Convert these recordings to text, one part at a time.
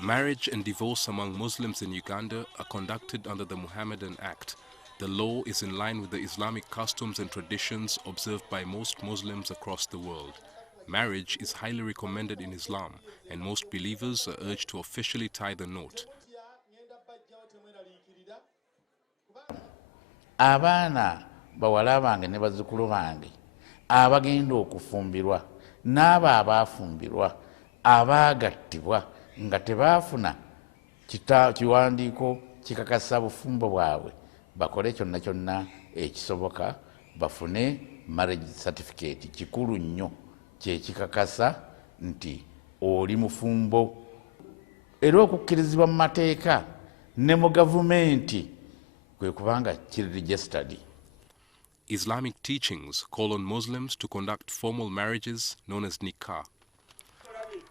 Marriage and divorce among Muslims in Uganda are conducted under the Muhammadan Act. The law is in line with the Islamic customs and traditions observed by most Muslims across the world. Marriage is highly recommended in Islam, and most believers are urged to officially tie the knot. Abaana bawala bange ne bazzukulu bange abagenda okufumbirwa n'abo abaafumbirwa abaagattibwa nga tebaafuna kiwandiiko kikakasa bufumbo bwabwe bakole kyonna kyonna ekisoboka bafune marriage certificate. Kikulu nnyo kyekikakasa nti oli mufumbo era okukkirizibwa mu mateeka ne mu gavumenti kwe kubanga kiri registered. Islamic teachings call on Muslims to conduct formal marriages known as nikah.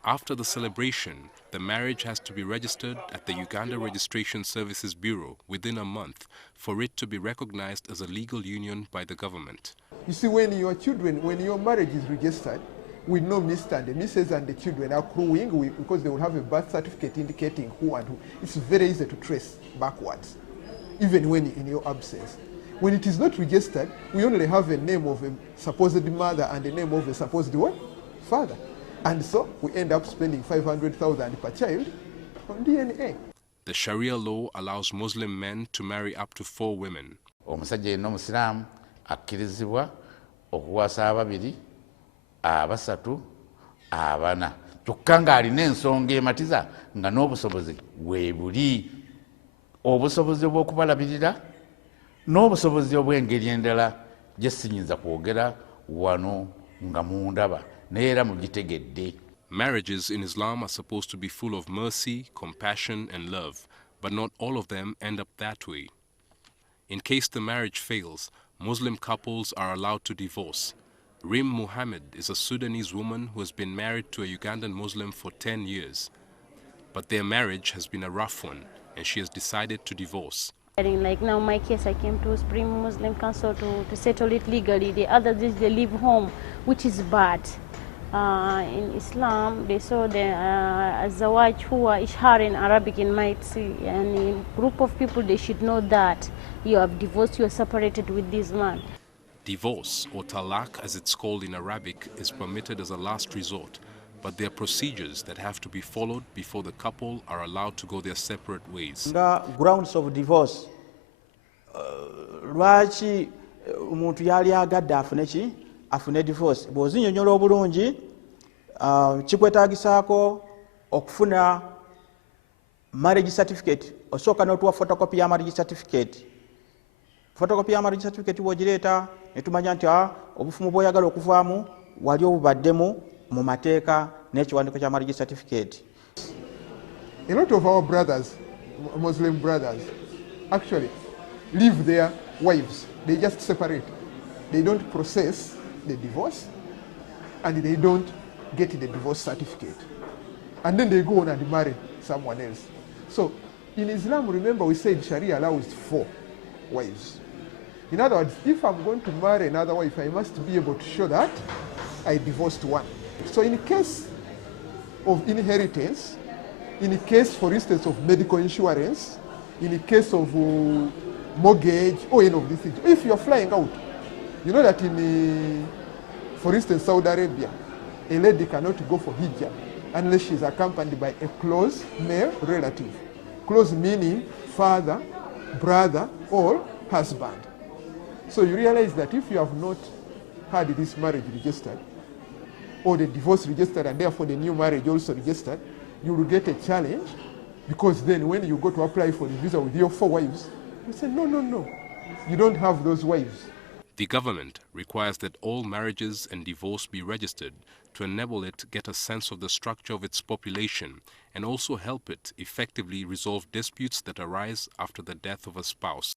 After the celebration, the marriage has to be registered at the Uganda Registration Services Bureau within a month for it to be recognized as a legal union by the government. You see, when your marriage is registered, we know Mr. and the Mrs. and the children are accruing because they will have a birth certificate indicating who and who. It's very easy to trace backwards, even when in your absence. When it is not registered, we only have a name of a supposed mother and the name of a supposed what? Father. And so we end up spending 500,000 per child on DNA. The Sharia law allows Muslim men to marry up to 4 women. Omusajja yenna Omusiraamu akkirizibwa okuwasa ababiri, abasatu, abana. Kyokka ng'alina ensonga ematiza nga n'obusobozi weebuli. Obusobozi bw'okubalabirira n'obusobozi obw'engeri endala gye sinyinza kwogera wano nga mundaba. Marriages in Islam are supposed to be full of mercy, compassion and love, but not all of them end up that way. In case the marriage fails, Muslim couples are allowed to divorce. Rim Muhammad is a Sudanese woman who has been married to a Ugandan Muslim for 10 years. But their marriage has been a rough one, and she has decided to divorce. Like now my case, I came to Supreme Muslim Council to settle it legally. The others, they leave home, which is bad. In Islam, they saw the Zawaj huwa ishar in Arabic in might see, and in group of people, they should know that you have divorced, you are separated with this man. Divorce, or talaq as it's called in Arabic, is permitted as a last resort, but there are procedures that have to be followed before the couple are allowed to go their separate ways. The grounds of divorce, lwaki omuntu yali agadde afune divorce bw'ozinnyonnyola obulungi kikwetaagisaako okufuna marriage certificate. Osooka n'otuwa photocopy ya marriage certificate. Photocopy ya marriage certificate bw'ogireeta ne tumanya nti obufumu bw'oyagala okuvaamu wali obubaddemu mu mateeka n'ekiwandiiko kya marriage certificate. A lot of our brothers, Muslim brothers, actually leave their wives. They just separate. They don't process the divorce and they don't get the divorce certificate. And then they go on and marry someone else. So in Islam, remember we said Sharia allows 4 wives. In other words, if I'm going to marry another wife, I must be able to show that I divorced one. So in case of inheritance, in case, for instance, of medical insurance, in case of mortgage or any of these things, if you're flying out, you know that in, for instance, Saudi Arabia, a lady cannot go for hijab unless she's accompanied by a close male relative. Close meaning father, brother, or husband. So you realize that if you have not had this marriage registered, or the divorce registered, and therefore the new marriage also registered, you will get a challenge, because then when you go to apply for the visa with your 4 wives, you say, no, you don't have those wives. The government requires that all marriages and divorce be registered to enable it get a sense of the structure of its population and also help it effectively resolve disputes that arise after the death of a spouse.